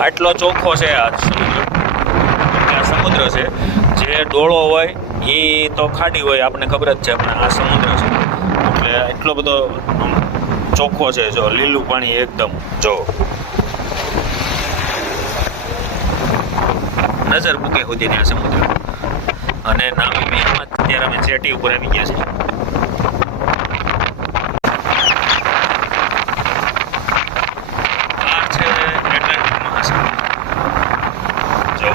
આટલો ચોખ્ખો છે આ સમુદ્ર, આ સમુદ્ર છે. જે ડોળો હોય એ તો ખાડી હોય, આપણને ખબર જ છે, પણ આ સમુદ્ર છે એટલે એટલો બધો ચોખ્ખો છે. જો લીલું પાણી એકદમ, જો નજર મૂકે સુધીની આ સમુદ્ર. અને નામીબિયામાં અત્યારે અમે જેટી ઉપર આવી ગયા છીએ. આ છે એટલાન્ટિક મહાસાગર. જો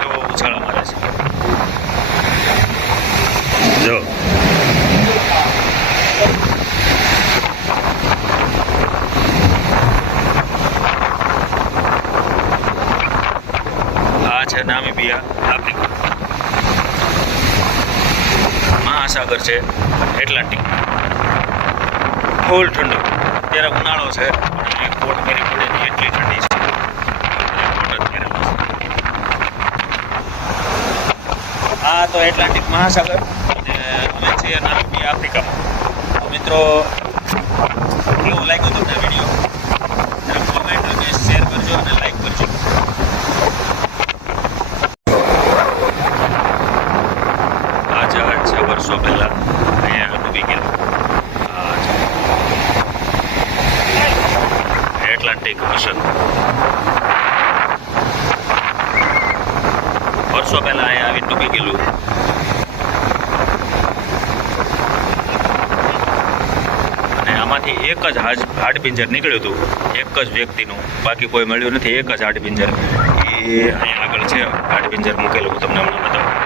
કેવો ઉછાળા મારે છે. જો આ છે નામીબિયા, આફ્રિકા. મહાસાગર છે એટલાન્ટિક, ફૂલ ઠંડુ. અત્યારે ઉનાળો છે પણ કોટ પહેરી પડે ને એટલી ઠંડી છે. કોટ જ પહેરેલો છે. આ તો એટલાન્ટિક મહાસાગર અને અમે છીએ નામીબિયા, આફ્રિકામાં. તો મિત્રો, કેવું લાગ્યું તમને વિડીયો? કોમેન્ટ અને શેર કરજો અને લાઈક કરજો. આ જહાજ છે વર્ષો પહેલા અહીંયા ડૂબી ગયેલું. એટલાન્ટિક ઓશન વર્ષો પહેલા અહીંયા આવી ડૂબી ગયેલું. અને આમાંથી એક જ હાડપિંજર નીકળ્યું હતું, એક જ વ્યક્તિનું. બાકી કોઈ મળ્યું નથી. એક જ હાડપિંજર એ અહીંયા આગળ છે. હાડપિંજર મૂકેલું તમને હમણાં બતાવું.